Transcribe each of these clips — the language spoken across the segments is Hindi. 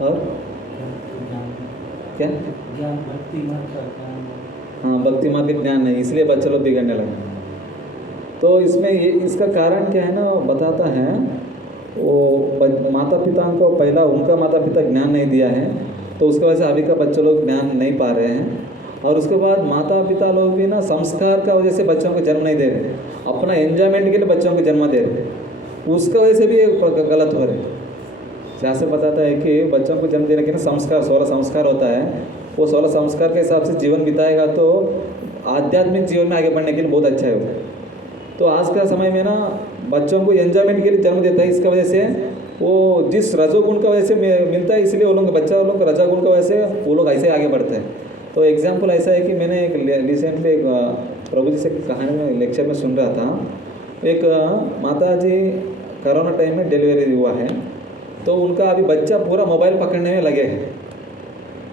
और क्या? ज्ञान, भक्ति मार्ग का ज्ञान। हाँ, भक्ति मार्ग का ज्ञान नहीं, इसलिए बच्चे लोग बिगड़ने लगे। तो इसमें ये इसका कारण क्या है ना, बताता है वो माता पिता को पहला उनका माता पिता ज्ञान नहीं दिया है, तो उसकी वजह से अभी का बच्चे लोग ज्ञान नहीं पा रहे हैं। और उसके बाद माता पिता लोग भी ना संस्कार का वजह से बच्चों को जन्म नहीं दे रहे, अपना एंजॉयमेंट के लिए बच्चों को जन्म दे रहे, उसका वजह से भी गलत हो रहे। जहाँ से बताता है कि बच्चों को जन्म देने के ना संस्कार 16 संस्कार होता है, वो 16 संस्कार के हिसाब से जीवन बिताएगा तो आध्यात्मिक जीवन में आगे बढ़ने के लिए बहुत अच्छा है। तो आज का समय में ना बच्चों को एंजॉयमेंट के लिए जन्म देता है, इसका वजह से वो जिस रजोगुण का वजह से मिलता है, इसलिए वो लोग बच्चा वो लोग रजोगुण का वजह से वो लोग ऐसे आगे बढ़ते हैं। तो एग्जाम्पल ऐसा है कि मैंने एक रिसेंटली एक प्रभु जी से कहानी में लेक्चर में सुन रहा था। एक माता जी कोरोना टाइम में डिलीवरी हुआ है, तो उनका अभी बच्चा पूरा मोबाइल पकड़ने में लगे हैं।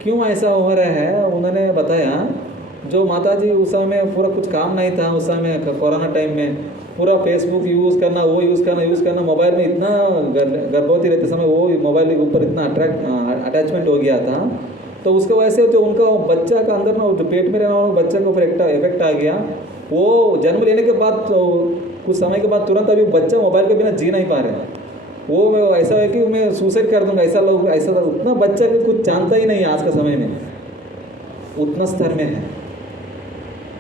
क्यों ऐसा हो रहा है, उन्होंने बताया जो माता जी उस समय पूरा कुछ काम नहीं था, उस समय कोरोना टाइम में पूरा फेसबुक यूज़ करना, वो यूज़ करना मोबाइल में इतना गर्भवती रहते समय वो मोबाइल के ऊपर इतना अटैचमेंट हो गया था। तो उसकी वजह से जो उनका बच्चा का अंदर ना जो पेट में रहने वाला बच्चा के ऊपर इफेक्ट आ गया। वो जन्म लेने के बाद तो कुछ समय के बाद तुरंत अभी बच्चा मोबाइल के बिना जी नहीं पा रहे हैं। वो ऐसा है कि मैं सुसाइड कर दूंगा, ऐसा लोग ऐसा उतना बच्चा कुछ जानता ही नहीं आज का समय में, उतना स्तर में है।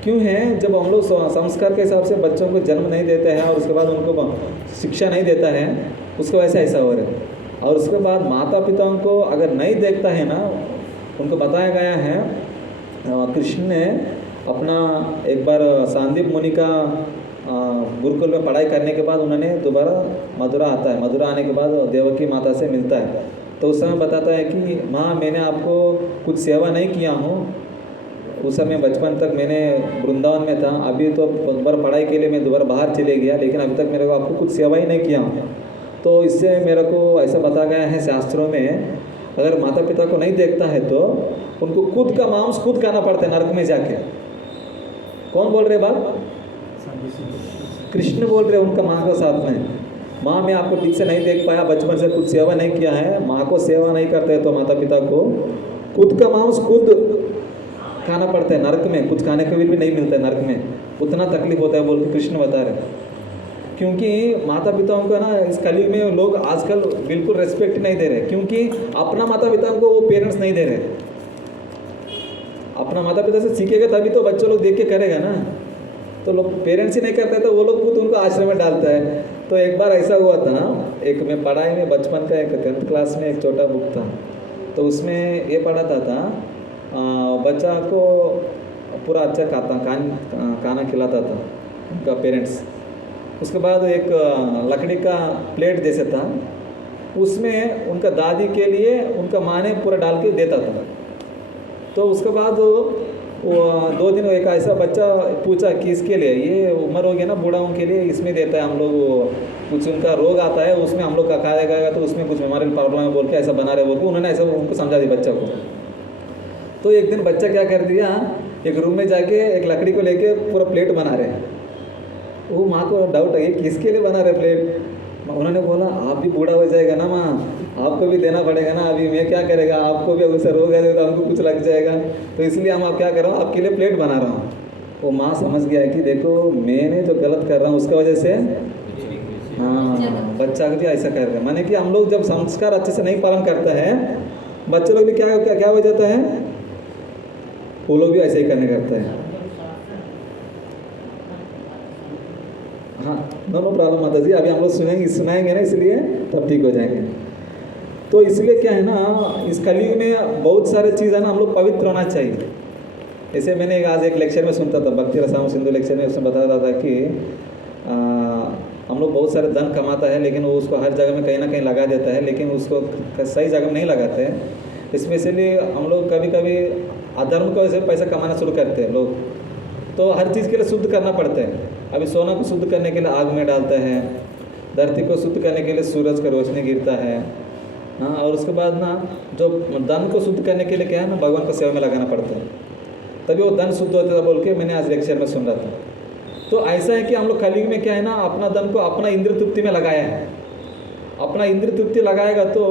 क्यों है, जब हम लोग संस्कार के हिसाब से बच्चों को जन्म नहीं देते हैं और उसके बाद उनको शिक्षा नहीं देता है, उसको वैसे ऐसा हो रहा है। और उसके बाद माता पिताओं को अगर नहीं देखता है ना, उनको बताया गया है, कृष्ण ने अपना एक बार सांदीप मुनि का गुरुकुल में पढ़ाई करने के बाद उन्होंने दोबारा मथुरा आता है, मथुरा आने के बाद देवकी माता से मिलता है। तो उस समय बताता है कि माँ मैंने आपको कुछ सेवा नहीं किया हूँ, उस समय बचपन तक मैंने वृंदावन में था, अभी तो दोबारा पढ़ाई के लिए मैं दोबारा बाहर चले गया, लेकिन अभी तक मेरे को आपको कुछ सेवा ही नहीं किया हूँ। तो इससे मेरे को ऐसा बताया गया है शास्त्रों में, अगर माता पिता को नहीं देखता है तो उनको खुद का मांस खुद खाना पड़ता है नरक में जाके। कौन बोल रहे बात? कृष्ण बोल रहे उनका माँ के साथ में, माँ मैं आपको ठीक से नहीं देख पाया, बचपन से कुछ सेवा नहीं किया है, माँ को सेवा नहीं करते तो माता पिता को खुद का मांस खुद खाना पड़ता है नरक में, कुछ खाने को भी नहीं मिलता है नरक में, उतना तकलीफ होता है बोल के कृष्ण बता रहे। क्योंकि माता पिताओं को ना इस कलयुग में लोग आजकल बिल्कुल रेस्पेक्ट नहीं दे रहे, क्योंकि अपना माता पिता को वो पेरेंट्स नहीं दे रहे। अपना माता पिता से सीखेगा तभी तो बच्चों लोग देख के करेगा ना, तो लोग पेरेंट्स ही नहीं करते तो वो लोग खुद उनको आश्रम में डालता है। तो एक बार ऐसा हुआ था, एक मैं पढ़ाई में बचपन का एक 10th क्लास में एक छोटा बुक था, तो उसमें ये पढ़ाता था बच्चा को पूरा अच्छा खाना खिलाता था उनका पेरेंट्स। उसके बाद एक लकड़ी का प्लेट जैसे था, उसमें उनका दादी के लिए उनका माँ ने पूरा डाल के देता था। तो उसके बाद वो 2 दिन एक ऐसा बच्चा पूछा कि इसके लिए, ये उम्र हो गया ना बूढ़ाओं के लिए, इसमें देता है हम लोग, कुछ उनका रोग आता है उसमें हम लोग का खाया गया तो उसमें कुछ बीमारी प्रॉब्लम है बोल के ऐसा बना रहे बोल के उन्होंने ऐसा उनको समझा दिया बच्चा को। तो एक दिन बच्चा क्या कर दिया, एक रूम में जाके एक लकड़ी को लेके पूरा प्लेट बना रहे हैं। वो माँ को डाउट है कि किसके लिए बना रहे प्लेट। उन्होंने बोला आप भी बूढ़ा हो जाएगा ना माँ, आपको भी देना पड़ेगा ना, अभी मैं क्या करेगा, आपको भी अगर रोग है तो हमको कुछ लग जाएगा, तो इसलिए हम आप क्या कर रहा हूँ आपके लिए प्लेट बना रहा हूँ। वो माँ समझ गया है कि देखो मैंने जो गलत कर रहा हूँ उसका वजह से हाँ बच्चा भी ऐसा कर रहा है। माने कि हम लोग जब संस्कार अच्छे से नहीं पालन करता है, बच्चे लोग भी क्या क्या क्या हो जाता है, वो लोग भी ऐसे ही करने करते हैं। हाँ नो प्रॉब्लम माता जी, अभी हम लोग सुनाएंगे ना, इसलिए तब ठीक हो जाएंगे। तो इसलिए क्या है ना, इस कलयुग में बहुत सारे चीज़ है ना, हम लोग पवित्र होना चाहिए। जैसे मैंने आज एक लेक्चर में सुनता था, भक्ति रसायन सिंधु लेक्चर में, उसमें बताया था कि हम लोग बहुत सारे धन कमाता है लेकिन वो उसको हर जगह में कहीं ना कहीं लगा देता है, लेकिन उसको सही जगह में नहीं लगाते हैं। स्पेशली हम लोग कभी कभी अधर्म को वैसे पैसा कमाना शुरू करते हैं लोग, तो हर चीज़ के लिए शुद्ध करना पड़ता है। अभी सोना को शुद्ध करने के लिए आग में डालते हैं, धरती को शुद्ध करने के लिए सूरज का रोशनी गिरता है, हाँ, और उसके बाद ना जो धन को शुद्ध करने के लिए क्या है ना, भगवान को सेवा में लगाना पड़ता है, तभी वो धन शुद्ध होता था बोल के मैंने आज लेक्चर में सुन रहा था। तो ऐसा है कि हम लोग कलयुग में क्या है ना, अपना धन को अपना इंद्र तृप्ति में लगाया है, अपना इंद्रिय तृप्ति लगाएगा तो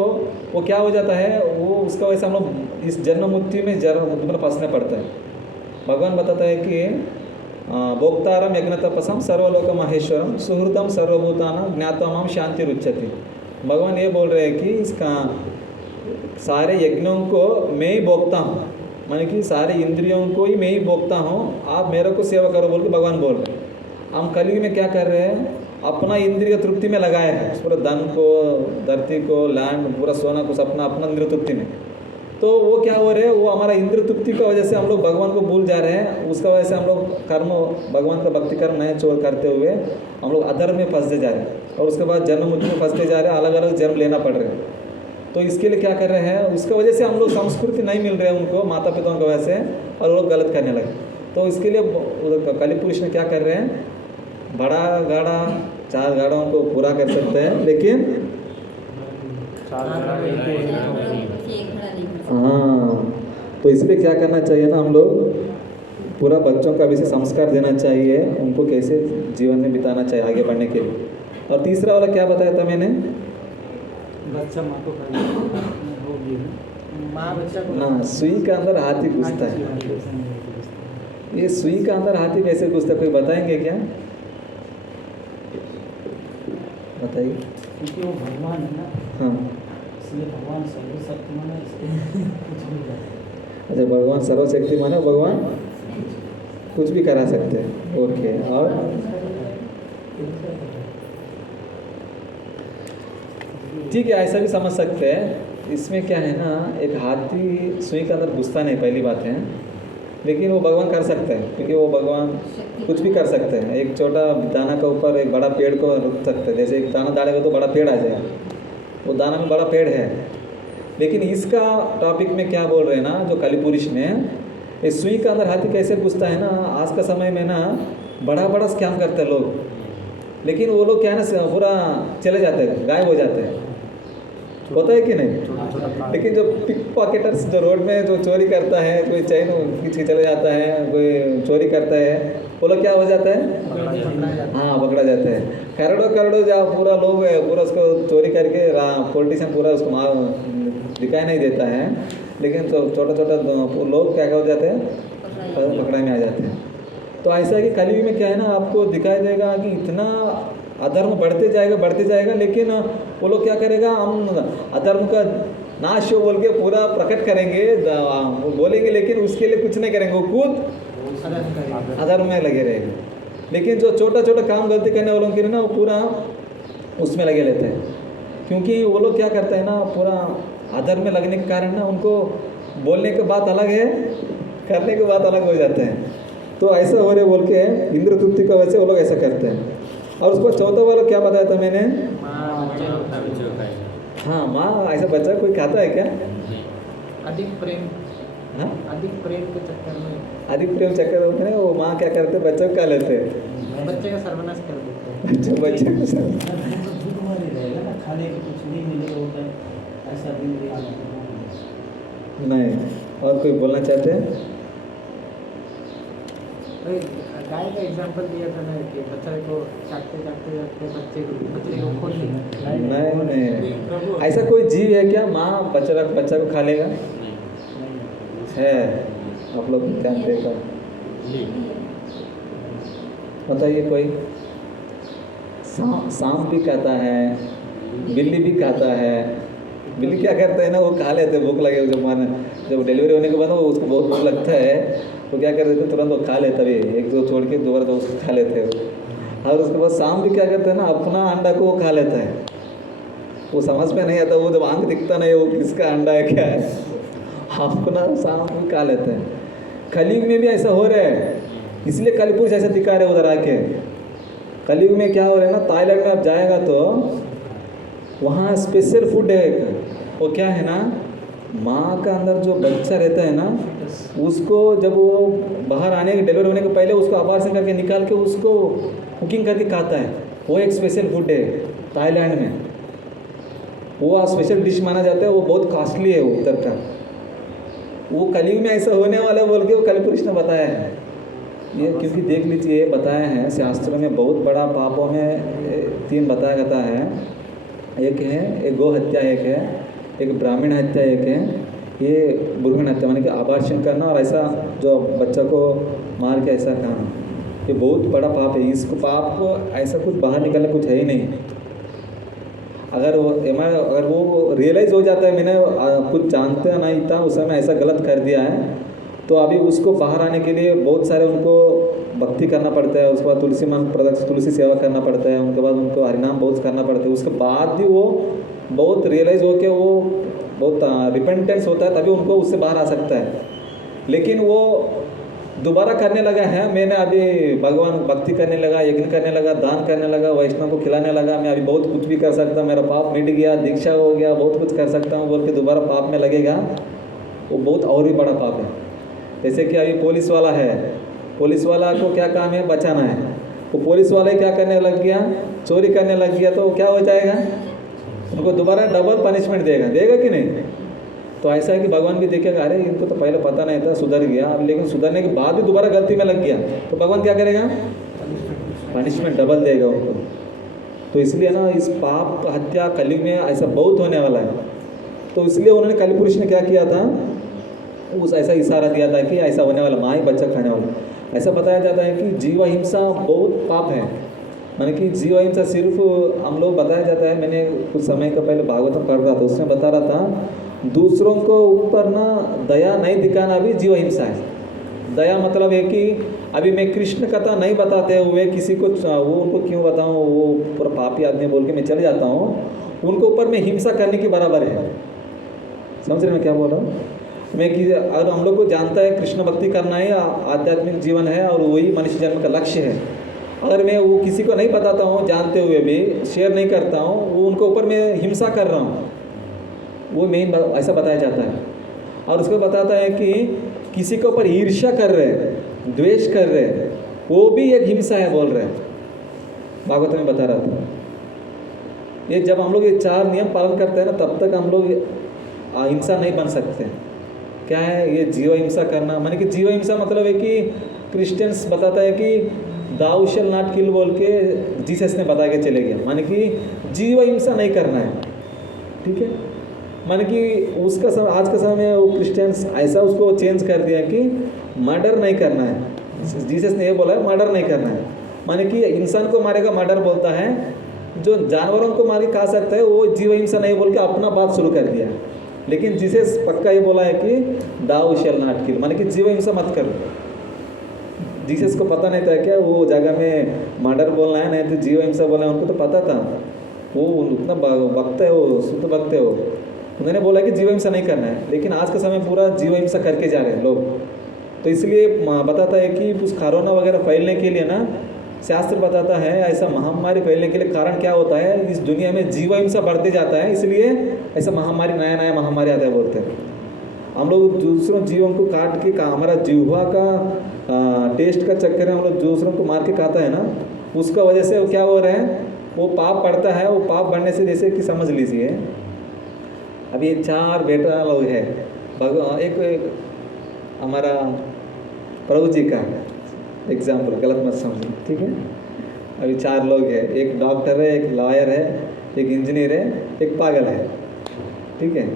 वो क्या हो जाता है, वो उसका वैसे हम लोग इस जन्म मृत्यु में मतलब फंसने पड़ता है। भगवान बताता है कि भोक्तारम यज्ञ तपसम सर्वलोक माहेश्वरम सुहृदम सर्वभूतानां ज्ञात्वा माम शांति रुच्यते। भगवान ये बोल रहे हैं कि इसका सारे यज्ञों को मैं ही भोगता हूँ, माने कि सारे इंद्रियों को ही मैं ही भोगता हूँ, आप मेरे को सेवा करो बोल के भगवान बोल रहे हैं। हम कलयुग में क्या कर रहे हैं, अपना इंद्रिय तृप्ति में लगाए हैं, पूरा धन को, धरती को, लैंड, पूरा सोना कुछ अपना इंद्रिय तृप्ति में। तो वो क्या हो रहे हैं, वो हमारा इंद्रिय तृप्ति की वजह से हम लोग भगवान को भूल जा रहे हैं। उसका वजह से हम लोग कर्म, भगवान का भक्ति कर्म नहीं छोड़ करते हुए हम लोग अधर्म में फंसते जा रहे हैं, और उसके बाद जन्म मृत्यु में फंसते जा रहे हैं, अलग अलग जन्म लेना पड़ रहे हैं। तो इसके लिए क्या कर रहे हैं, उसका वजह से हम लोग संस्कृति नहीं मिल रहे हैं उनको, माता पिताओं की वजह से, और वो लोग गलत करने लगे। तो इसके लिए कलि पुरुष में क्या कर रहे हैं, बड़ा गाड़ा 4 गाड़ों को पूरा कर सकते हैं, लेकिन हाँ, तो इसलिए क्या करना चाहिए ना, हम लोग पूरा बच्चों का भी से संस्कार देना चाहिए, उनको कैसे जीवन में बिताना चाहिए आगे बढ़ने के लिए। और तीसरा वाला क्या बताया था मैंने, बच्चा माँ को होगी, माँ बच्चा को ना सुई के अंदर हाथी घुसता है। ये सुई के अंदर हाथी कैसे घुसता है, कोई बताएंगे क्या, बताइए। क्योंकि वो भगवान है ना, हाँ, इसलिए भगवान सर्वशक्तिमान है, इसलिए कुछ भी कर सकते हैं। अच्छा, भगवान सर्वशक्तिमान है, भगवान कुछ भी करा सकते हैं। ओके, और ठीक है, ऐसा भी समझ सकते हैं। इसमें क्या है ना, एक हाथी सुई के अंदर घुसता नहीं, पहली बात है, लेकिन वो भगवान कर सकते हैं, क्योंकि वो भगवान कुछ भी कर सकते हैं। एक छोटा दाना के ऊपर एक बड़ा पेड़ को रख सकते हैं, जैसे एक दाना डालेगा तो बड़ा पेड़ आ जाएगा, वो दाना में बड़ा पेड़ है। लेकिन इसका टॉपिक में क्या बोल रहे हैं ना, जो कलि पुरुष में, इस सुई के अंदर हाथी कैसे घुसता है ना, आज का समय में ना बड़ा बड़ा स्कैम करते हैं लोग, लेकिन वो लोग क्या है ना, पूरा चले जाते हैं, गायब हो जाते हैं, होता है कि नहीं। लेकिन जो पिक पॉकेटर्स जो रोड में जो चोरी करता है, कोई चैन खींच के चले जाता है, कोई चोरी करता है, वो लोग क्या हो जाता है, हाँ, पकड़ा जाता है। करोड़ों जहाँ पूरा लोग है, पूरा उसको चोरी करके पॉलिटिशियन पूरा उसको दिखाई नहीं देता है, लेकिन तो छोटा लोग क्या हो जाते हैं, पकड़ा में आ जाते हैं। तो ऐसा है कि कलयुग में क्या है ना, आपको दिखाई देगा कि इतना अधर्म बढ़ते जाएगा, लेकिन वो लोग क्या करेगा, हम अधर्म का नाश हो बोल के पूरा प्रकट करेंगे, बोलेंगे, लेकिन उसके लिए कुछ नहीं करेंगे, वो खुद अधर्म में लगे रहेंगे। लेकिन जो छोटा काम गलती करने वालों के लिए ना, वो पूरा उसमें लगे रहते हैं, क्योंकि वो लोग क्या करते हैं ना, पूरा अधर्म में लगने के कारण ना, उनको बोलने की बात अलग है, करने की बात अलग हो जाते हैं। तो ऐसा हो रहे बोल के इंद्र तृप्ति की वजह से वो लोग ऐसा करते हैं। और उसको चौथा वाला क्या बताया था मैंने, हाँ, माँ ऐसा बच्चा कोई खाता है क्या, अधिक प्रेम, हाँ, अधिक प्रेम के चक्कर में, अधिक प्रेम चक्कर में वो माँ क्या करते हैं, बच्चों को खा लेते हैं, बच्चे का सर्वनाश कर देते हैं। बच्चे को झूठ मार ही रहेगा ना, खाने को कुछ नहीं मिलेगा उधर, ऐसा दिन भी नहीं। और कोई बोलना चाहते हैं, गाय का एग्जांपल दिया था ना कि बच्चे को काटते बच्चे को खोल लिया। नहीं, ऐसा कोई जीव है क्या, माँ बच्चा को खा लेगा, है, आप लोग ध्यान देकर बताइए। कोई सांप भी खाता है, बिल्ली भी खाता है। बिल्ली क्या करता है ना, वो खा लेते हैं, भूख लगे जब डिलीवरी होने के बाद वो उसको बहुत भूख लगता है, तो क्या कर देते, तुरंत वो खा लेता है, एक दो छोड़ के दोबारा तो उसको खा लेते हैं। और उसके बाद सांप भी क्या करता है ना, अपना अंडा को वो खा लेता है, वो समझ में नहीं आता, वो जब आंख दिखता नहीं वो किसका अंडा है क्या है, अपना सांप भी खा लेते हैं। कलयुग में भी ऐसा हो रहा है, इसलिए कलि पुरुष ऐसा दिखा रहे उधर आके। कलयुग में क्या हो रहा है ना, थाईलैंड में आप जाएगा तो वहाँ स्पेशल फूड है, वो क्या है ना, माँ का अंदर जो बच्चा रहता है ना, उसको जब वो बाहर आने के डिलीवर होने के पहले उसको ऑपरेशन करके निकाल के उसको कुकिंग करके खाता है, वो एक स्पेशल फूड है थाईलैंड में, वो स्पेशल डिश माना जाता है, वो बहुत कॉस्टली है वो उधर का। वो कलयुग में ऐसा होने वाला बोल के वो कलि पुरुष ने बताया है ये, क्योंकि देख लीजिए बताया है शास्त्रों में, बहुत बड़ा पापों में 3 बताया जाता है। एक है, एक गौ हत्या एक है, एक ब्राह्मण हत्या एक है, ये भ्रूण हत्या माने कि आभाषण करना और ऐसा जो बच्चा को मार के ऐसा खाना, ये बहुत बड़ा पाप है। इसको पाप को ऐसा कुछ बाहर निकलना कुछ है ही नहीं। अगर वो रियलाइज़ हो जाता है मैंने कुछ जानते नहीं था उस समय ऐसा गलत कर दिया है, तो अभी उसको बाहर आने के लिए बहुत सारे उनको भक्ति करना पड़ता है, उसके बाद तुलसी मंत्र तुलसी सेवा करना पड़ता है, उनके बाद उनको हरिनाम बहुत करना पड़ता है, उसके बाद भी वो बहुत रियलाइज़ हो के वो बहुत रिपेंटेंस होता है, तभी उनको उससे बाहर आ सकता है। लेकिन वो दोबारा करने लगा है, मैंने अभी भगवान भक्ति करने लगा, यज्ञ करने लगा, दान करने लगा, वैष्णव को खिलाने लगा, मैं अभी बहुत कुछ भी कर सकता, मेरा पाप मिट गया, दीक्षा हो गया, बहुत कुछ कर सकता हूँ बोल के दोबारा पाप में लगेगा, वो बहुत और भी बड़ा पाप है। जैसे कि अभी पुलिस वाला है, पुलिस वाला को क्या काम है, बचाना है, वो पुलिस वाला ही क्या करने लग गया, चोरी करने लग गया, तो क्या हो जाएगा, उनको दोबारा डबल पनिशमेंट देगा कि नहीं। तो ऐसा है कि भगवान भी देखेगा, अरे इनको तो पहले पता नहीं था, सुधर गया, अब लेकिन सुधरने के बाद भी दोबारा गलती में लग गया, तो भगवान क्या करेगा, पनिशमेंट डबल देगा उनको। तो इसलिए ना इस पाप हत्या कलयुग में ऐसा बहुत होने वाला है। तो इसलिए उन्होंने कलि पुरुष ने क्या किया था, उस ऐसा इशारा दिया था कि ऐसा होने वाला, माँ ही बच्चा खाने वाला। ऐसा बताया जाता है कि जीव हिंसा बहुत पाप है, माने कि जीव हिंसा सिर्फ हम लोग बताया जाता है, मैंने कुछ समय का पहले भागवतम पढ़ रहा था, उसमें बता रहा था दूसरों को ऊपर ना दया नहीं दिखाना भी जीव हिंसा है। दया मतलब है कि अभी मैं कृष्ण कथा नहीं बताते हुए किसी को वो उनको क्यों बताऊँ, वो पूरा पापी आदमी बोल के मैं चले जाता हूँ, उनको ऊपर में हिंसा करने के बराबर है। समझ रहे मैं क्या बोल रहा हूँ मैं कि अगर हम लोग को जानता है कृष्ण भक्ति करना है, आध्यात्मिक जीवन है और वही मनुष्य जन्म का लक्ष्य है, अगर मैं वो किसी को नहीं बताता हूँ, जानते हुए भी शेयर नहीं करता हूँ, वो उनको ऊपर मैं हिंसा कर रहा हूँ, वो मेन ऐसा बताया जाता है। और उसको बताता है कि किसी के ऊपर ईर्ष्या कर रहे हैं, द्वेष कर रहे हैं, वो भी एक हिंसा है बोल रहे हैं, भागवत में बता रहा था। ये जब हम लोग ये 4 नियम पालन करते हैं ना, तब तक हम लोग हिंसा नहीं बन सकते। क्या है ये जीव हिंसा करना, माने कि जीव हिंसा मतलब है कि क्रिश्चियंस बताता है कि दाउ शैल नॉट किल बोल के जीसस ने बता के चले गए, माने कि जीव हिंसा नहीं करना है, ठीक है। माने कि उसका समय आज का समय में वो क्रिश्चियंस ऐसा उसको चेंज कर दिया कि मर्डर नहीं करना है, जीसस ने ये बोला है मर्डर नहीं करना है, माने कि इंसान को मारेगा मर्डर बोलता है, जो जानवरों को मार के खा सकता है वो जीव हिंसा नहीं बोल के अपना बात शुरू कर दिया। लेकिन जीसस पक्का ये बोला है कि दाउ शैल नॉट किल, माने कि जीव हिंसा मत करो। जीसस को पता नहीं था क्या वो जगह में मर्डर बोलना है, नहीं तो जीव हिंसा बोलना है, उनको तो पता था, वो उतना भक्त है, वो शुद्ध भक्त है, वो उन्होंने बोला कि जीव हिंसा नहीं करना है। लेकिन आज का समय पूरा जीव हिंसा करके जा रहे हैं लोग। तो इसलिए बताता है कि उस कोरोना वगैरह फैलने के लिए ना, शास्त्र बताता है ऐसा महामारी फैलने के लिए कारण क्या होता है, इस दुनिया में जीव हिंसा बढ़ते जाता है, इसलिए ऐसा महामारी नया नया महामारी आता है बोलते हैं। हम लोग दूसरों जीवों को काट के हमारा जिह्वा का टेस्ट का चक्कर है, हम लोग दूसरों को मार के खाता है ना, उसका वजह से क्या हो रहा है, वो पाप बढ़ता है। वो पाप बढ़ने से जैसे कि समझ लीजिए अभी 4 बेटा लोग हैं, एक हमारा प्रभु जी का एग्जाम्पल, गलत मत समझो, ठीक है। अभी 4 लोग हैं, एक डॉक्टर है, एक लॉयर है, एक इंजीनियर है, एक पागल है, ठीक है।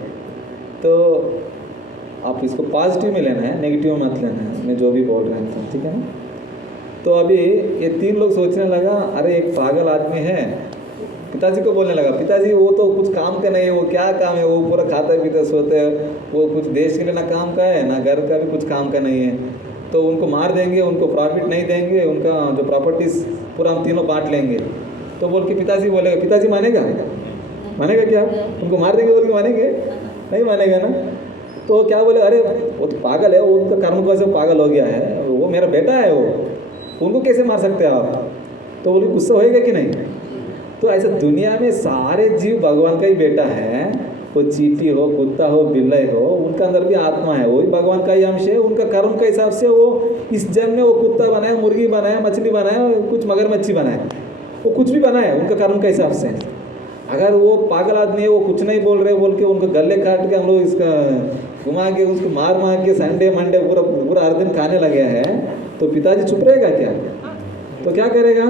तो आप इसको पॉजिटिव में लेना है, नेगेटिव मत लेना है, मैं जो भी बोल रहा था, ठीक है ना। तो अभी ये 3 लोग सोचने लगा, अरे एक पागल आदमी है, पिताजी को बोलने लगा, पिताजी वो तो कुछ काम का नहीं है, वो क्या काम है, वो पूरा खाता पीता सोते हैं, वो कुछ देश के लिए ना काम का है ना घर का भी कुछ काम का नहीं है, तो उनको मार देंगे, उनको प्रॉफिट नहीं देंगे, उनका जो प्रॉपर्टीज पूरा हम तीनों बांट लेंगे। तो बोल के पिताजी बोलेगा, पिताजी मानेगा क्या, उनको मार देंगे बोल के मानेंगे, नहीं मानेगा ना। तो क्या बोले, अरे वो तो पागल है, वो तो कर्म को से पागल हो गया है, वो मेरा बेटा है, वो उनको कैसे मार सकते हैं आप। तो बोले गुस्सा होएगा कि नहीं। तो ऐसा दुनिया में सारे जीव भगवान का ही बेटा है, वो चींटी हो, कुत्ता हो, बिल्ली हो, उनका अंदर भी आत्मा है, वो भी भगवान का ही अंश है। उनका कर्म के हिसाब से वो इस जन्म में वो कुत्ता बनाए, मुर्गी बनाए, मछली बनाए, कुछ मगरमच्छी बनाए, वो कुछ भी बनाए उनका कर्म के हिसाब से। अगर वो पागल आदमी है, वो कुछ नहीं बोल रहे बोल के उनको गले काट के हम लोग इसका घुमा के उसको मार के संडे मंडे पूरा हर दिन खाने लगे हैं, तो पिताजी चुप रहेगा क्या। तो क्या करेगा,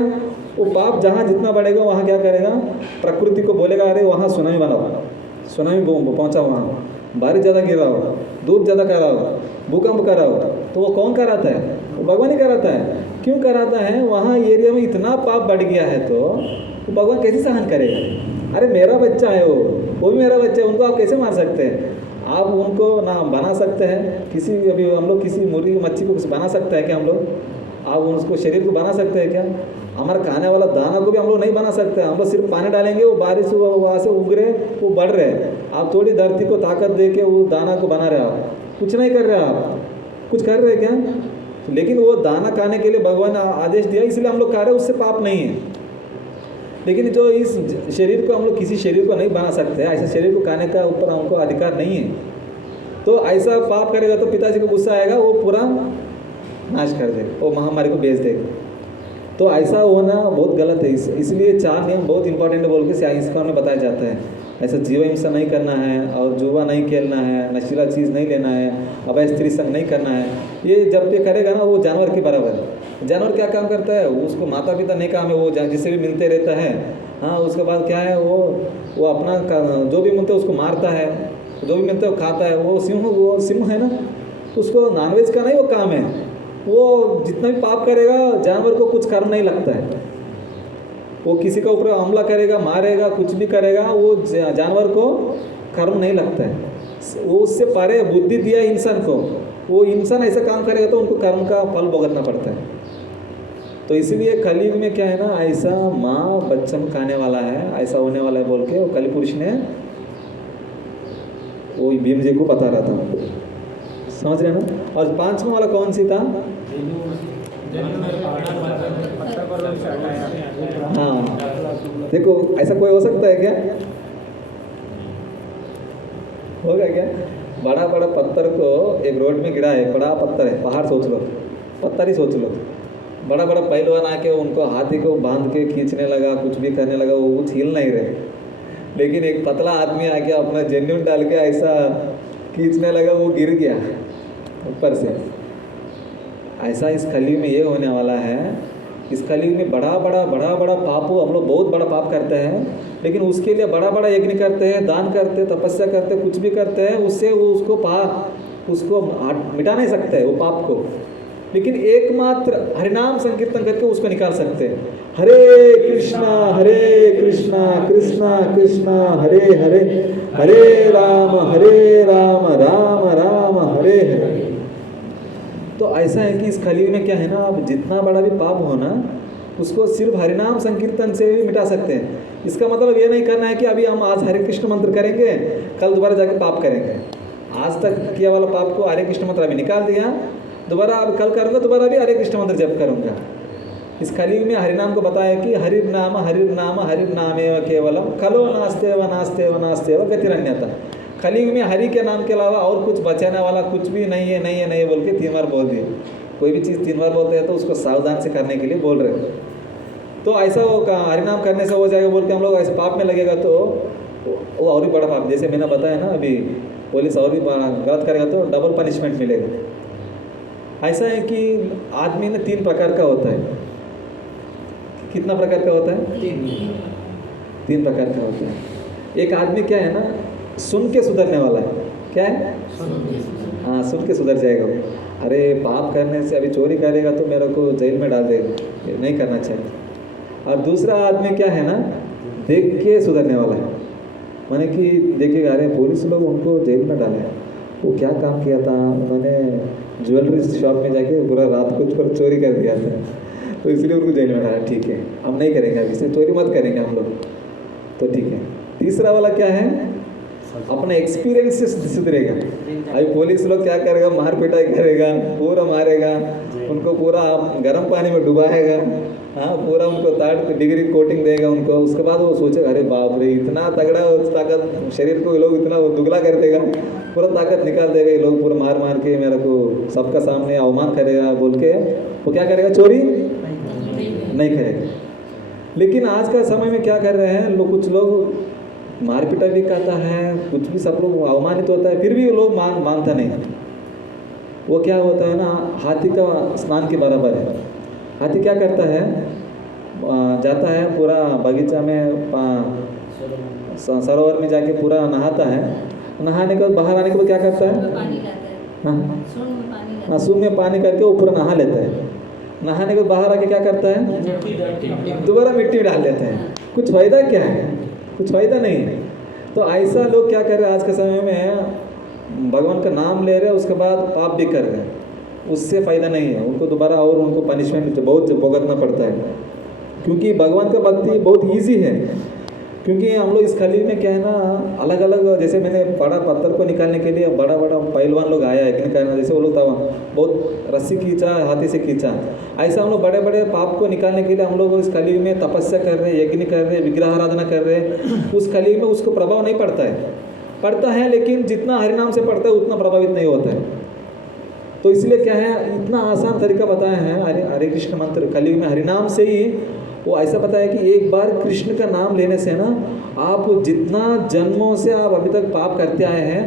वो पाप जहाँ जितना बढ़ेगा वहाँ क्या करेगा, प्रकृति को बोलेगा अरे वहाँ सुनामी बनाओ, सुनामी पहुँचा, वहाँ बारिश ज़्यादा गिर रहा हो, धूप ज़्यादा कर रहा हो, भूकंप कर रहा हो, तो वो कौन कराता है? वो भगवान ही कराता है। क्यों कराता है? वहाँ एरिया में इतना पाप बढ़ गया है तो भगवान कैसे सहन करेगा? अरे मेरा बच्चा है, वो भी मेरा बच्चा है, उनको आप कैसे मार सकते हैं? आप उनको ना बना सकते हैं किसी, अभी हम लोग किसी मुर्गी मच्छी को कुछ बना सकते हैं क्या हम लोग? आप उसको शरीर को बना सकते हैं क्या? हमारा खाने वाला दाना को भी हम लोग नहीं बना सकते। हम लोग सिर्फ पानी डालेंगे, वो बारिश वहाँ से उग रहे, वो बढ़ रहे। आप थोड़ी धरती को ताकत दे के वो दाना को बना रहे हो, आप कुछ नहीं कर रहे। आप कुछ कर रहे क्या? लेकिन वो दाना खाने के लिए भगवान आदेश दिया, इसलिए हम लोग खा रहे हैं, उससे पाप नहीं है। लेकिन जो इस शरीर को हम लोग किसी शरीर को नहीं बना सकते, ऐसे शरीर को खाने का ऊपर हमको अधिकार नहीं है। तो ऐसा पाप करेगा तो पिताजी को गुस्सा आएगा, वो पूरा नाश कर देगा, वो महामारी को भेज देगा। तो ऐसा होना बहुत गलत है। इसलिए 4 नियम बहुत इंपॉर्टेंट बोल के साइंसकान में बताया जाता है। ऐसा जीव हिंसा नहीं करना है, और जुआ नहीं खेलना है, नशीला चीज़ नहीं लेना है, अवैध स्त्री संग नहीं करना है। ये जब ये करेगा ना, वो जानवर के बराबर है। जानवर क्या काम करता है? उसको माता पिता नहीं काम है, वो जिससे भी मिलते रहता है। हाँ, उसके बाद क्या है, वो अपना जो भी मिलता है उसको मारता है, जो भी मिलता है वो खाता है। वो सिंह है ना, उसको नॉनवेज का नहीं वो काम है। वो जितना भी पाप करेगा, जानवर को कुछ कर्म नहीं लगता है। वो किसी का ऊपर हमला करेगा, मारेगा, कुछ भी करेगा, वो जानवर को कर्म नहीं लगता है। वो उससे परे बुद्धि दिया इंसान को। वो इंसान ऐसा काम करेगा तो उनको कर्म का फल भुगतना पड़ता है। तो इसीलिए कलयुग में क्या है ना, ऐसा माँ बच्चा खाने वाला है, ऐसा होने वाला है बोल के वो कलि पुरुष ने वो भीम जी को बता रहा था। समझ रहे ना? और 5वां वाला कौन सी था? हाँ, देखो ऐसा कोई हो सकता है क्या? होगा क्या? बड़ा बड़ा पत्थर को एक रोड में गिरा है, बड़ा पत्थर है, पहाड़ सोच लो, पत्थर ही सोच लो। बड़ा बड़ा पहलवान आके उनको हाथी को बांध के खींचने लगा, कुछ भी करने लगा, वो कुछ हिल नहीं रहे। लेकिन एक पतला आदमी आके अपना जनेऊ डाल के ऐसा खींचने लगा, वो गिर गया ऊपर से। ऐसा इस कलयुग में ये होने वाला है। इस कलयुग में बड़ा बड़ा पाप, हम लोग बहुत बड़ा पाप करते हैं, लेकिन उसके लिए बड़ा बड़ा यज्ञ करते हैं, दान करते हैं, तपस्या करते हैं, कुछ भी करते हैं, उससे वो उसको मिटा नहीं सकते है वो पाप को। लेकिन एकमात्र हरिनाम संकीर्तन करके उसको निकाल सकते हैं। हरे कृष्णा कृष्णा कृष्णा हरे हरे, हरे राम राम राम हरे हरे। तो ऐसा है कि इस कलयुग में क्या है ना, आप जितना बड़ा भी पाप हो ना, उसको सिर्फ हरिनाम संकीर्तन से भी मिटा सकते हैं। इसका मतलब ये नहीं करना है कि अभी हम आज हरे कृष्ण मंत्र करेंगे, कल दोबारा जाके पाप करेंगे। आज तक किया वाला पाप को हरे कृष्ण मंत्र अभी निकाल दिया, दोबारा अब कल करूँगा, दोबारा भी हरे कृष्ण मंत्र जप करूँगा। इस कलयुग में हरिनाम को बताया कि हरिर्नाम हरिर्नामेव केवलम खलो नास्तेव गतिरन्यता। कलयुग में हरि के नाम के अलावा और कुछ बचाने वाला कुछ भी नहीं है बोल के 3 बार बोल दिए। कोई भी चीज़ 3 बार बोलते हैं तो उसको सावधान से करने के लिए बोल रहे हैं। तो ऐसा वो हरिनाम करने से हो जाएगा बोल के हम लोग ऐसे पाप में लगेगा तो वो और भी बड़ा पाप, जैसे मैंने बताया ना अभी, पुलिस और भी गलत करेगा तो डबल पनिशमेंट मिलेगा। ऐसा है कि आदमी ना 3 प्रकार का होता है। कितना प्रकार का होता है? 3 प्रकार का होता है। एक आदमी क्या है ना, सुन के सुधरने वाला है। क्या है? हाँ, सुन के सुधर जाएगा वो। अरे पाप करने से, अभी चोरी करेगा तो मेरे को जेल में डाल देगा, ये नहीं करना चाहिए। और दूसरा आदमी क्या है ना, देख के सुधरने वाला है। माने कि देखिएगा, अरे पुलिस लोग उनको जेल में डाले, वो क्या काम किया था, उन्होंने ज्वेलरी शॉप में जाके पूरा रात को चोरी कर दिया था, तो इसलिए उनको जेल में डाला। ठीक है, हम नहीं करेंगे, अभी से चोरी मत करेंगे हम लोग, तो ठीक है। तीसरा वाला क्या है, अपने एक्सपीरियंस से सुधरेगा। अभी पुलिस लोग क्या करेगा, मार पिटाई करेगा, पूरा मारेगा, उनको पूरा गर्म पानी में डुबाएगा, हाँ पूरा उनको 3rd डिग्री कोटिंग देगा उनको। उसके बाद वो सोचेगा अरे बाप रे, इतना तगड़ा ताकत शरीर को ये लोग इतना दुगला कर देगा, पूरा ताकत निकाल देगा ये लोग, पूरा मार मार के मेरे को सबका सामने अवमान करेगा बोल के वो क्या करेगा, चोरी नहीं करेगा। लेकिन आज का समय में क्या कर रहे हैं लोग, कुछ लोग मार पिटाई भी करता है, कुछ भी सब लोग अवमानित होता है, फिर भी लोग मानता नहीं। वो क्या होता है ना, हाथी का स्नान के बराबर है। हाथी क्या करता है, जाता है पूरा बगीचा में सरोवर में जाके पूरा नहाता है। नहाने के बाद बाहर आने के बाद क्या करता है? पानी लाता है, हाँ सूंड में पानी लाता हाँ, सूंड में पानी करके वो पूरा नहा लेता है। नहाने के बाद बाहर आके क्या करता है? दोबारा मिट्टी में डाल लेते हैं। कुछ फ़ायदा क्या है? कुछ फ़ायदा नहीं है। तो ऐसा लोग क्या कर रहे हैं आज के समय में, भगवान का नाम ले रहे हैं उसके बाद पाप भी कर रहे हैं, उससे फ़ायदा नहीं है। उनको दोबारा और उनको पनिशमेंट बहुत भुगतना पड़ता है, क्योंकि भगवान का भक्ति बहुत ईजी है। क्योंकि हम लोग इस खली में क्या है ना, अलग अलग, जैसे मैंने बड़ा पत्थर को निकालने के लिए बड़ा बड़ा पहलवान लोग आया है निकालना, जैसे वो लोग बहुत रस्सी खींचा, हाथी से खींचा, ऐसा हम लोग बड़े बड़े पाप को निकालने के लिए हम लोग इस खली में तपस्या कर रहे हैं, यज्ञ कर रहे हैं, विग्रह आराधना कर रहे हैं। उस खली में उसको प्रभाव नहीं पड़ता है, लेकिन जितना हरिनाम से पड़ता है उतना प्रभावित नहीं होता है। तो इसलिए क्या है, इतना आसान तरीका बताया है हरे कृष्ण मंत्र कलयुग में हरिनाम से ही। वो ऐसा बताया कि एक बार कृष्ण का नाम लेने से ना, आप जितना जन्मों से आप अभी तक पाप करते आए हैं,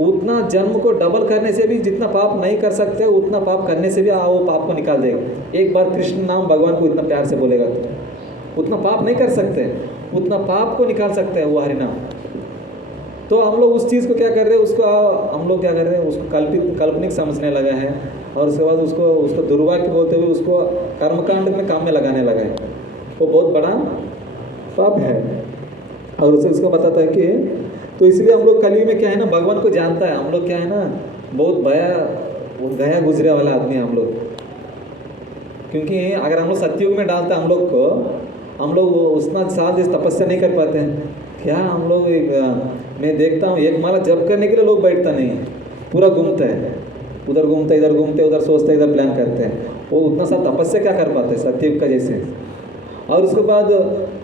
उतना जन्म को डबल करने से भी जितना पाप नहीं कर सकते उतना पाप करने से भी वो पाप को निकाल देगा। एक बार कृष्ण नाम भगवान को इतना प्यार से बोलेगा तो उतना पाप नहीं कर सकते, उतना पाप को निकाल सकते हैं वो हरिनाम। तो हम लोग उस चीज़ को क्या कर रहे हैं, उसको हम लोग क्या कर रहे हैं, उसको काल्पनिक समझने लगा है, और उसके बाद उसको दुर्भाग्य बोलते हुए उसको कर्मकांड में काम में लगाने लगा है। वो बहुत बड़ा पाप है। और उसे उसको बताता है कि तो इसलिए हम लोग कलयुग में क्या है ना, भगवान को जानता है, हम लोग क्या है ना, बहुत गया गुजरे वाला आदमी हम लोग। क्योंकि अगर हम लोग सत्युग में डालते हैं हम लोग उतना साल जैसे तपस्या नहीं कर पाते हैं क्या। हम लोग मैं देखता हूँ एक माला जप करने के लिए लोग बैठता नहीं है, पूरा घूमते हैं, उधर घूमते इधर घूमते, उधर सोचते इधर प्लान करते हैं। वो उतना सा तपस्या क्या कर पाते सत्युग का जैसे। और उसके बाद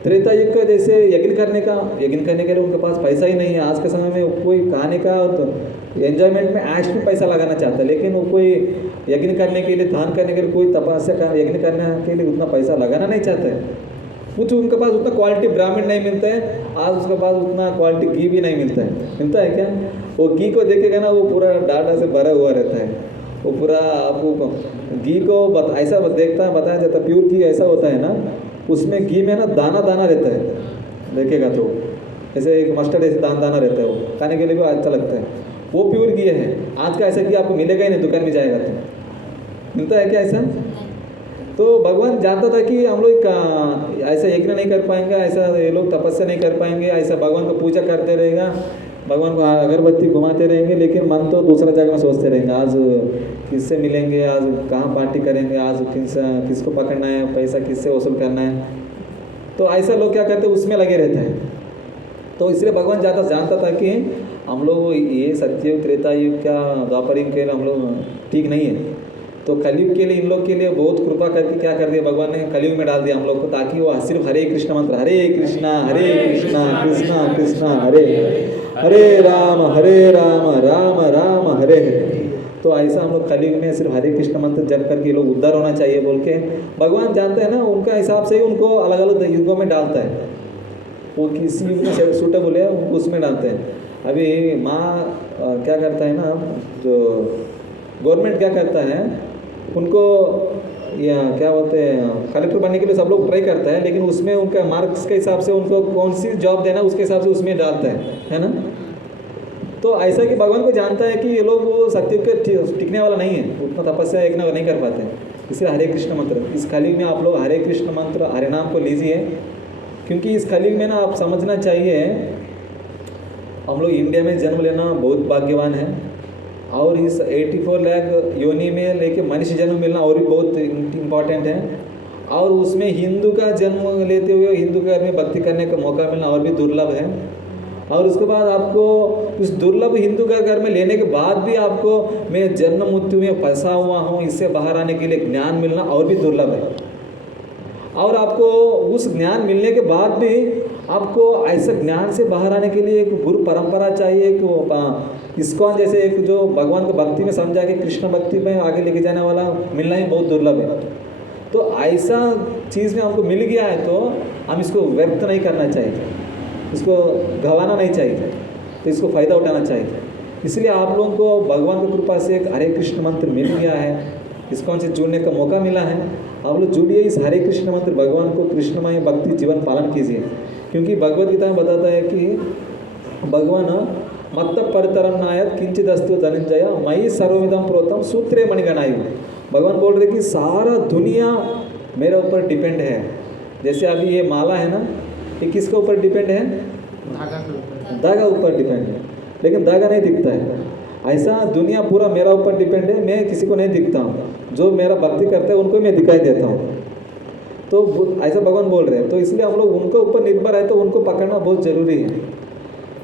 त्रेता युग का जैसे यज्ञ करने के लिए उनके पास पैसा ही नहीं है। आज के समय में कोई खाने का तो एंजॉयमेंट में ऐश में पैसा लगाना चाहता है, लेकिन वो कोई यज्ञ करने के लिए, दान करने के लिए, कोई तपस्या का यज्ञ करने के लिए उतना पैसा लगाना नहीं चाहता है। कुछ उनके पास उतना क्वालिटी ब्राह्मण नहीं मिलता है। आज उसके पास उतना क्वालिटी घी भी नहीं मिलता है क्या। वो घी को देखेगा ना, वो पूरा डाटा से भरा हुआ रहता है। वो पूरा आपको घी को ऐसा बताया जाता है, प्योर घी ऐसा होता है ना, उसमें घी में ना दाना दाना रहता है, देखेगा तो ऐसे एक मस्टर्ड ऐसे दाना रहता है, वो खाने के लिए भी अच्छा लगता है। वो प्योर घी है। आज का ऐसा घी आपको मिलेगा ही नहीं, दुकान में जाएगा तो मिलता है क्या ऐसा। तो भगवान जानता था कि हम लोग ऐसा यज्ञ नहीं कर पाएंगे, ऐसा ये लोग तपस्या नहीं कर पाएंगे, ऐसा भगवान को पूजा करते रहेगा, भगवान को अगरबत्ती घुमाते रहेंगे, लेकिन मन तो दूसरा जगह में सोचते रहेंगे। आज किससे मिलेंगे, आज कहाँ पार्टी करेंगे, आज किसको पकड़ना है, पैसा किससे वसूल करना है। तो ऐसा लोग क्या करते हैं, उसमें लगे रहते हैं। तो इसलिए भगवान जानता था कि हम लोग ये सत्ययुग त्रेता युग का द्वापर युग के लिए हम लोग ठीक नहीं है। तो कलयुग के लिए इन लोग के लिए बहुत कृपा करके क्या कर दिया भगवान ने, कलयुग में डाल दिया हम लोग को, ताकि वो सिर्फ हरे कृष्ण मंत्र, हरे कृष्णा कृष्णा कृष्णा हरे राम राम राम हरे हरे। तो ऐसा हम लोग कलयुग में सिर्फ हरे कृष्ण मंत्र जप करके लोग उद्धार होना चाहिए बोल के भगवान जानते हैं ना, उनका हिसाब से ही उनको अलग अलग युगों में डालता है। वो किसी युग में सूटेबल है उनको उसमें डालते हैं। अभी क्या करता है ना, जो गवर्नमेंट क्या करता है, उनको या क्या बोलते हैं, कलेक्टर बनने के लिए सब लोग ट्राई करता है, लेकिन उसमें उनका मार्क्स के हिसाब से उनको कौन सी जॉब देना उसके हिसाब से उसमें डालता है ना। तो ऐसा कि भगवान को जानता है कि ये लोग वो सत्य के टिकने वाला नहीं है, उतना तपस्या एक नहीं कर पाते हैं। इसलिए हरे कृष्ण मंत्र इस कलयुग में आप लोग हरे कृष्ण मंत्र हरे नाम को लीजिए, क्योंकि इस कलयुग में ना आप समझना चाहिए, हम लोग इंडिया में जन्म लेना बहुत भाग्यवान है, और इस 84 लाख योनि में लेके मनुष्य जन्म मिलना और भी बहुत इम्पॉर्टेंट है। और उसमें हिंदू का जन्म लेते हुए हिंदू के घर में भक्ति करने का मौका मिलना और भी दुर्लभ है। और उसके बाद आपको उस दुर्लभ हिंदू का घर में लेने के बाद भी आपको मैं जन्म मृत्यु में फंसा हुआ हूँ, इससे बाहर आने के लिए ज्ञान मिलना और भी दुर्लभ है। और आपको उस ज्ञान मिलने के बाद भी आपको ऐसा ज्ञान से बाहर आने के लिए एक गुरु परंपरा चाहिए, एक इस्कॉन जैसे एक जो भगवान को भक्ति में समझा के कृष्ण भक्ति में आगे लेके जाने वाला मिलना ही बहुत दुर्लभ है। तो ऐसा चीज़ में हमको मिल गया है तो हम इसको व्यर्थ नहीं करना चाहिए, इसको गंवाना नहीं चाहिए, तो इसको फ़ायदा उठाना चाहिए। इसलिए आप लोगों को भगवान की कृपा से एक हरे कृष्ण मंत्र मिल गया है, इस्कॉन से जुड़ने का मौका मिला है। आप लोग जुड़िए इस हरे कृष्ण मंत्र, भगवान को कृष्णमय भक्ति जीवन पालन कीजिए। क्योंकि भगवद गीता में बताता है कि भगवान मत्त परितरणायत किंचित अस्तु धनंजय मई सर्वविधम प्रोतम सूत्रे मणिगणायु। भगवान बोल रहे कि सारा दुनिया मेरे ऊपर डिपेंड है। जैसे अभी ये माला है ना, ये किसके ऊपर डिपेंड है? धागा के ऊपर। धागा ऊपर डिपेंड है, लेकिन धागा नहीं दिखता है। ऐसा दुनिया पूरा मेरा ऊपर डिपेंड है, मैं किसी को नहीं दिखता हूँ। जो मेरा भक्ति करता है उनको मैं दिखाई देता हूँ। तो ऐसा भगवान बोल रहे हैं। तो इसलिए हम लोग उनके ऊपर निर्भर है, तो उनको पकड़ना बहुत ज़रूरी है।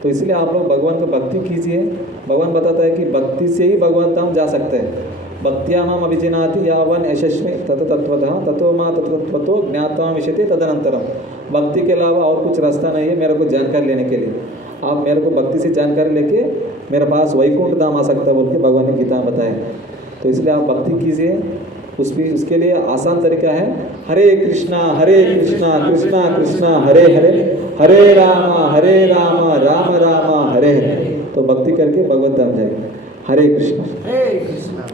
तो इसलिए आप लोग भगवान को भक्ति कीजिए। भगवान बताता है कि भक्ति से ही भगवान धाम जा सकते हैं। भक्त्या माम अभिजिनाति यावन यशस्वी तत्वतः ततो मां तत्वतो ज्ञात्वा विशति तदनंतरम। भक्ति के अलावा और कुछ रास्ता नहीं है मेरे को जानकारी लेने के लिए। आप मेरे को भक्ति से जानकारी लेके मेरे पास वैकुंठ धाम आ सकता है बोल के भगवान ने गीता में बताया। तो इसलिए आप भक्ति कीजिए। उसके लिए आसान तरीका है, हरे कृष्णा कृष्णा कृष्णा हरे हरे, हरे राम राम राम हरे हरे। तो भक्ति करके भगवत धाम जाएंगे। हरे कृष्णा। हे कृष्णा।